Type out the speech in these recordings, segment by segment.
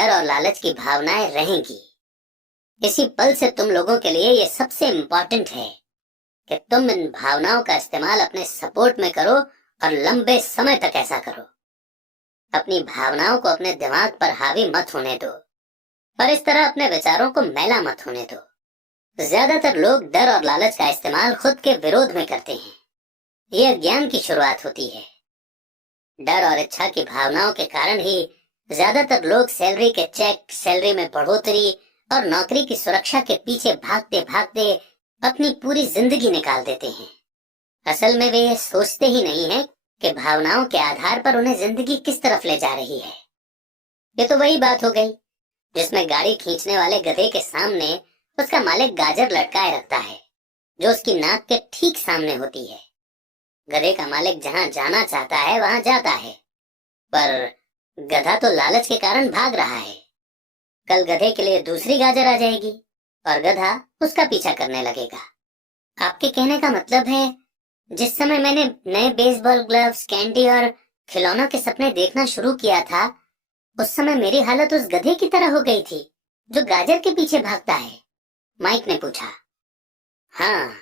डर और लालच की भावनाएं रहेंगी। इसी पल से तुम लोगों के लिए ये सबसे इम्पोर्टेंट है कि तुम इन भावनाओं का इस्तेमाल अपने सपोर्ट में करो और लंबे समय तक ऐसा करो। अपनी भावनाओं को अपने दिमाग पर हावी मत होने दो और इस तरह अपने विचारों को मैला मत होने दो। ज्यादातर लोग डर और लालच का इस्तेमाल खुद के विरोध में करते हैं। यह अज्ञान की शुरुआत होती है। डर और इच्छा की भावनाओं के कारण ही ज्यादातर लोग सैलरी के चेक, सैलरी में बढ़ोतरी और नौकरी की सुरक्षा के पीछे भागते भागते अपनी पूरी जिंदगी निकाल देते हैं। असल में वे ये सोचते ही नहीं है कि भावनाओं के आधार पर उन्हें जिंदगी किस तरफ ले जा रही है। ये तो वही बात हो गई जिसमें गाड़ी खींचने वाले गधे के सामने उसका मालिक गाजर लटकाए रखता है जो उसकी नाक के ठीक सामने होती है। गधे का मालिक जहां जाना चाहता है वहां जाता है, पर गधा तो लालच के कारण भाग रहा है। कल गधे के लिए दूसरी गाजर आ जाएगी और गधा उसका पीछा करने लगेगा। आपके कहने का मतलब है जिस समय मैंने नए बेसबॉल ग्लव्स, कैंडी और खिलौनों के सपने देखना शुरू किया था, उस समय मेरी हालत उस गधे की तरह हो गई थी जो गाजर के पीछे भागता है, माइक ने पूछा। हाँ,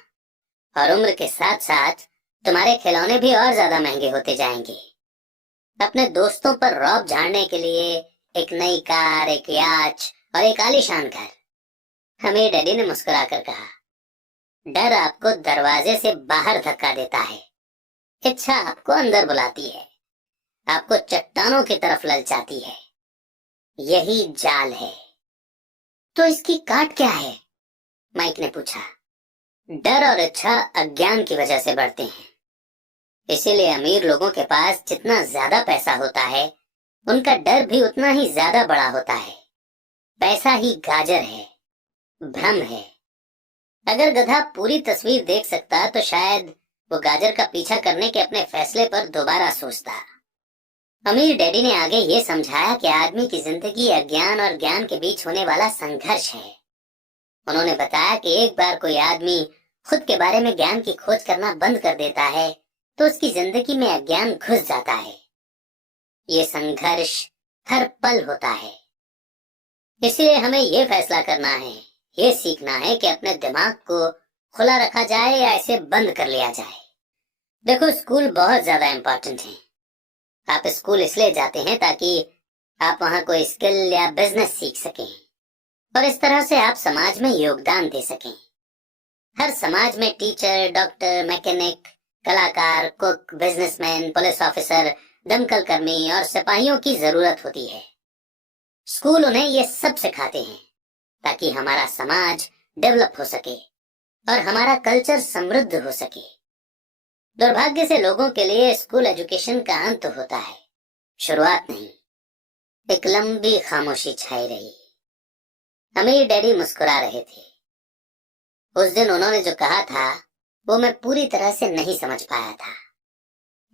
और उम्र के साथ साथ तुम्हारे खिलौने भी और ज्यादा महंगे होते जाएंगे। अपने दोस्तों पर रौब झाड़ने के लिए एक नई कार, एक याच और एक आलीशान घर। हमें डैडी ने मुस्कुराकर कहा। डर आपको दरवाजे से बाहर धक्का देता है, इच्छा आपको अंदर बुलाती है, आपको चट्टानों की तरफ ललचाती है। यही जाल है। तो इसकी काट क्या है? माइक ने पूछा। डर और इच्छा अज्ञान की वजह से बढ़ते हैं। इसीलिए अमीर लोगों के पास जितना ज्यादा पैसा होता है, उनका डर भी उतना ही ज्यादा बड़ा होता है। पैसा ही गाजर है, भ्रम है। अगर गधा पूरी तस्वीर देख सकता तो शायद वो गाजर का पीछा करने के अपने फैसले पर दोबारा सोचता। अमीर डैडी ने आगे ये समझाया कि आदमी की जिंदगी अज्ञान और ज्ञान के बीच होने वाला संघर्ष है। उन्होंने बताया कि एक बार कोई आदमी खुद के बारे में ज्ञान की खोज करना बंद कर देता है तो उसकी जिंदगी में अज्ञान घुस जाता है। ये संघर्ष हर पल होता है। इसलिए हमें ये फैसला करना है, ये सीखना है कि अपने दिमाग को खुला रखा जाए या इसे बंद कर लिया जाए। देखो, स्कूल बहुत ज्यादा इम्पोर्टेंट है। आप स्कूल इसलिए जाते हैं ताकि आप वहां कोई स्किल या बिजनेस सीख सकें और इस तरह से आप समाज में योगदान दे सकें। हर समाज में टीचर, डॉक्टर, मैकेनिक, कलाकार, कुक, बिजनेसमैन, पुलिस ऑफिसर, दमकल कर्मी और सिपाहियों की जरूरत होती है। स्कूल उन्हें ये सब सिखाते हैं ताकि हमारा समाज डेवलप हो सके और हमारा कल्चर समृद्ध हो सके। दुर्भाग्य से लोगों के लिए स्कूल एजुकेशन का अंत होता है, शुरुआत नहीं। एक लंबी खामोशी छाई रही। अमीर डैडी मुस्कुरा रहे थे। उस दिन उन्होंने जो कहा था वो मैं पूरी तरह से नहीं समझ पाया था,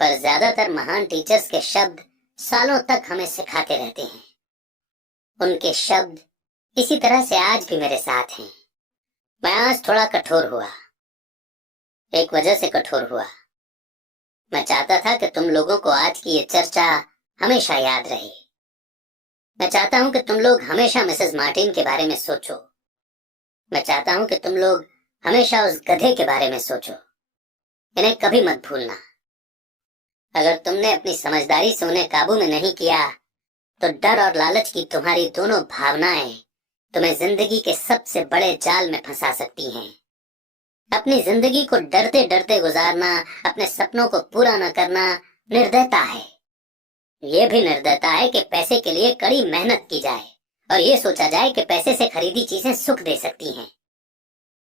पर ज्यादातर महान टीचर्स के शब्द सालों तक हमें सिखाते रहते हैं। उनके शब्द इसी तरह से आज भी मेरे साथ हैं। मैं आज थोड़ा कठोर हुआ, एक वजह से कठोर हुआ। मैं चाहता था कि तुम लोगों को आज की ये चर्चा हमेशा याद रहे। मैं चाहता हूं कि तुम लोग हमेशा मिसेस मार्टिन के बारे में सोचो। मैं चाहता हूं कि तुम लोग हमेशा उस गधे के बारे में सोचो। इन्हें कभी मत भूलना। अगर तुमने अपनी समझदारी से उन्हें काबू में नहीं किया तो डर और लालच की तुम्हारी दोनों भावनाएं तुम्हें जिंदगी के सबसे बड़े जाल में फंसा सकती हैं। अपनी जिंदगी को डरते डरते गुजारना, अपने सपनों को पूरा न करना निर्दयता है। ये भी निर्दयता है कि पैसे के लिए कड़ी मेहनत की जाए और ये सोचा जाए कि पैसे से खरीदी चीजें सुख दे सकती हैं।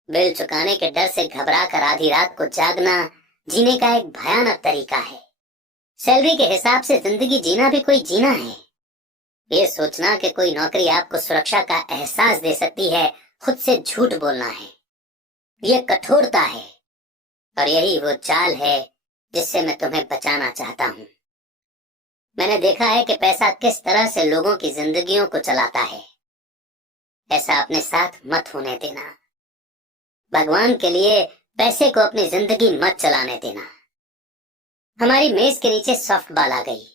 बिल चुकाने के डर से घबरा कर आधी रात को जागना जीने का एक भयानक तरीका है। सैलरी के हिसाब से जिंदगी जीना भी कोई जीना है। ये सोचना कि कोई नौकरी आपको सुरक्षा का एहसास दे सकती है, खुद से झूठ बोलना है। ये कठोरता है और यही वो चाल है जिससे मैं तुम्हें बचाना चाहता हूँ। मैंने देखा है कि पैसा किस तरह से लोगों की जिंदगियों को चलाता है। ऐसा अपने साथ मत होने देना। भगवान के लिए पैसे को अपनी जिंदगी मत चलाने देना। हमारी मेज के नीचे सॉफ्ट बॉल आ गई।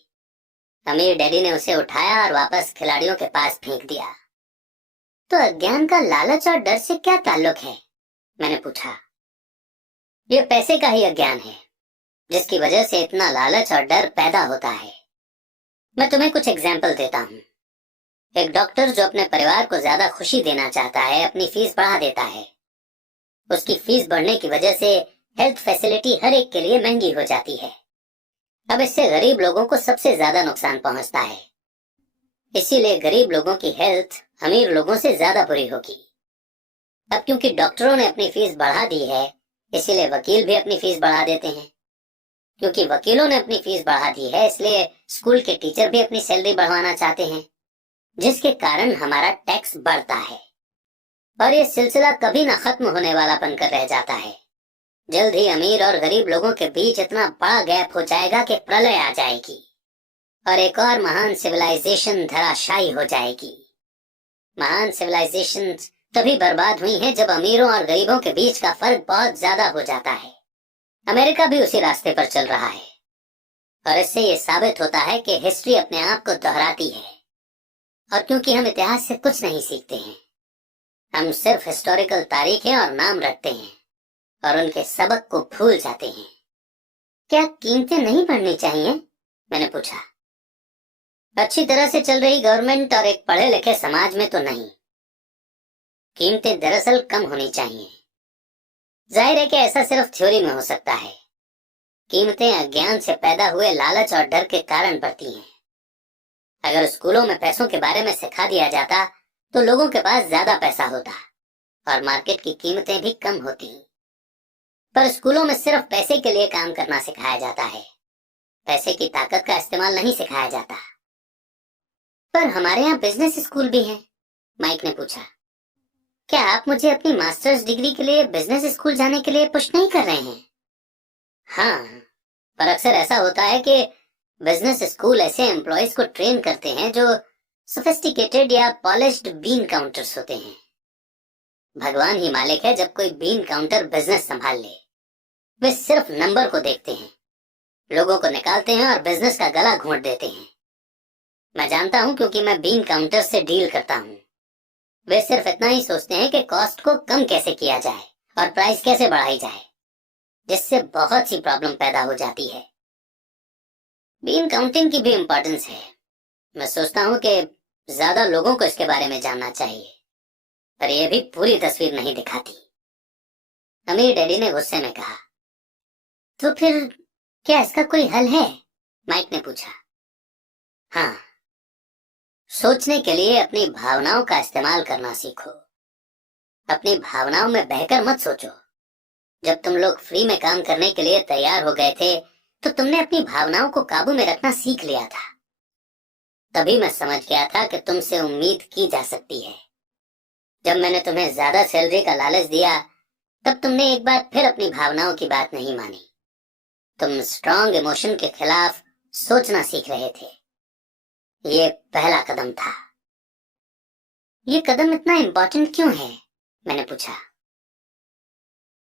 अमीर डैडी ने उसे उठाया और वापस खिलाड़ियों के पास फेंक दिया। तो अज्ञान का लालच और डर से क्या ताल्लुक है? मैंने पूछा। ये पैसे का ही अज्ञान है जिसकी वजह से इतना लालच और डर पैदा होता है। मैं तुम्हें कुछ एग्जाम्पल देता हूँ। एक डॉक्टर जो अपने परिवार को ज्यादा खुशी देना चाहता है अपनी फीस बढ़ा देता है। उसकी फीस बढ़ने की वजह से हेल्थ फैसिलिटी हर एक के लिए महंगी हो जाती है। अब इससे गरीब लोगों को सबसे ज्यादा नुकसान पहुंचता है। इसीलिए गरीब लोगों की हेल्थ अमीर लोगों से ज्यादा बुरी होगी। अब क्योंकि डॉक्टरों ने अपनी फीस बढ़ा दी है, इसीलिए वकील भी अपनी फीस बढ़ा देते हैं। क्योंकि वकीलों ने अपनी फीस बढ़ा दी है, इसलिए स्कूल के टीचर भी अपनी सैलरी बढ़वाना चाहते हैं, जिसके कारण हमारा टैक्स बढ़ता है और ये सिलसिला कभी ना खत्म होने वाला बनकर रह जाता है। जल्द ही अमीर और गरीब लोगों के बीच इतना बड़ा गैप हो जाएगा कि प्रलय आ जाएगी और एक और महान सिविलाइजेशन धराशायी हो जाएगी। महान सिविलाइजेशन तभी बर्बाद हुई हैं जब अमीरों और गरीबों के बीच का फर्क बहुत ज्यादा हो जाता है। अमेरिका भी उसी रास्ते पर चल रहा है और इससे ये साबित होता है कि हिस्ट्री अपने आप को दोहराती है। और क्योंकि हम इतिहास से कुछ नहीं सीखते हैं, हम सिर्फ हिस्टोरिकल तारीखें और नाम रखते हैं और उनके सबक को भूल जाते हैं। क्या कीमतें नहीं बढ़नी चाहिए? मैंने पूछा। अच्छी तरह से चल रही गवर्नमेंट और एक पढ़े लिखे समाज में तो नहीं। कीमतें दरअसल कम होनी चाहिए। जाहिर है कि ऐसा सिर्फ थ्योरी में हो सकता है। कीमतें अज्ञान से पैदा हुए लालच और डर के कारण बढ़ती हैं। अगर स्कूलों में पैसों के बारे में सिखा दिया जाता तो लोगों के पास ज्यादा पैसा होता और मार्केट की कीमतें भी कम होती। पर स्कूलों में सिर्फ पैसे के लिए काम करना सिखाया जाता है, पैसे की ताकत का इस्तेमाल नहीं सिखाया जाता। पर हमारे यहाँ बिजनेस स्कूल भी है, माइक ने पूछा। क्या आप मुझे अपनी मास्टर्स डिग्री के लिए बिजनेस स्कूल जाने के लिए पुश नहीं कर रहे हैं? हाँ, पर अक्सर ऐसा होता है कि बिजनेस स्कूल ऐसे एम्प्लॉयज को ट्रेन करते हैं जो सोफिस्टिकेटेड या पॉलिश्ड बीन काउंटर्स होते हैं। भगवान ही मालिक है जब कोई बीन काउंटर बिजनेस संभाल ले। वे सिर्फ नंबर को देखते हैं, लोगों को निकालते हैं और बिजनेस का गला घोंट देते हैं। मैं जानता हूं क्योंकि मैं बीन काउंटर से डील करता हूं। वे सिर्फ इतना ही सोचते हैं कि कॉस्ट को कम कैसे किया जाए और प्राइस कैसे बढ़ाई जाए, जिससे बहुत सी प्रॉब्लम पैदा हो जाती है। बीन काउंटिंग की भी इम्पोर्टेंस है। मैं सोचता हूं कि ज्यादा लोगों को इसके बारे में जानना चाहिए, पर यह भी पूरी तस्वीर नहीं दिखाती। अमीर डैडी ने गुस्से में कहा। तो फिर क्या इसका कोई हल है? माइक ने पूछा। हाँ, सोचने के लिए अपनी भावनाओं का इस्तेमाल करना सीखो। अपनी भावनाओं में बहकर मत सोचो। जब तुम लोग फ्री में काम करने के लिए तैयार हो गए थे तो तुमने अपनी भावनाओं को काबू में रखना सीख लिया था। तभी मैं समझ गया था कि तुमसे उम्मीद की जा सकती है। जब मैंने तुम्हें ज्यादा सैलरी का लालच दिया तब तुमने एक बार फिर अपनी भावनाओं की बात नहीं मानी। तुम स्ट्रॉन्ग इमोशन के खिलाफ सोचना सीख रहे थे। ये पहला कदम था। ये कदम इतना इम्पोर्टेंट क्यों है? मैंने पूछा।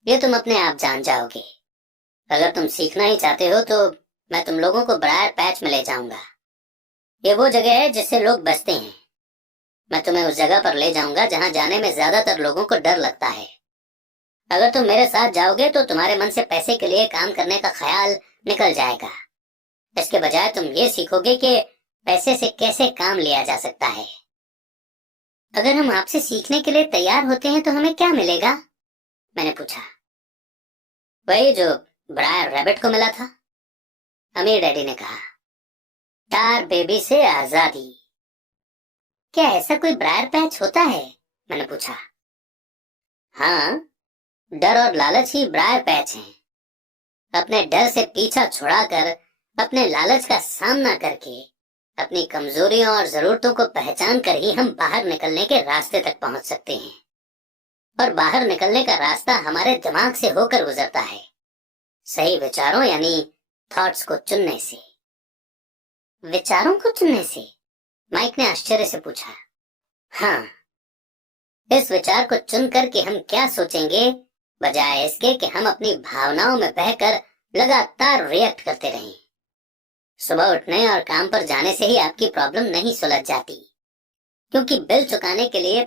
ये तुम अपने आप जान जाओगे। अगर तुम सीखना ही चाहते हो तो मैं तुम लोगों को ब्रायर पैच में ले जाऊंगा। ये वो जगह है जिससे लोग बचते हैं। मैं तुम्हें उस जगह पर ले जाऊंगा जहां जाने में ज्यादातर लोगों को डर लगता है। अगर तुम मेरे साथ जाओगे तो तुम्हारे मन से पैसे के लिए काम करने का ख्याल निकल जाएगा। इसके बजाय तुम ये सीखोगे कि पैसे से कैसे काम लिया जा सकता है। अगर हम आपसे सीखने के लिए तैयार होते हैं तो हमें क्या मिलेगा? मैंने पूछा। वही जो ब्रायर रैबिट को मिला था, अमीर डैडी ने कहा। टार बेबी से आजादी। क्या ऐसा कोई ब्रायर पैच होता है? मैंने पूछा। हाँ, डर और लालच ही ब्रायर पैच हैं। अपने डर से पीछा छुड़ाकर, अपने लालच का सामना करके, अपनी कमजोरियों और जरूरतों को पहचान कर ही हम बाहर निकलने के रास्ते तक पहुंच सकते हैं। और बाहर निकलने का रास्ता हमारे दिमाग से होकर गुजरता है, सही विचारों यानी थॉट्स को चुनने से। विचारों को चुनने से? माइक ने आश्चर्य से पूछा। हाँ, इस विचार को चुनकर कि हम क्या सोचेंगे, बजाय इसके कि हम अपनी भावनाओं में बहकर लगातार रिएक्ट करते रहें। सुबह उठने और काम पर जाने से ही आपकी प्रॉब्लम नहीं सुलझ जाती, क्योंकि बिल चुकाने के लिए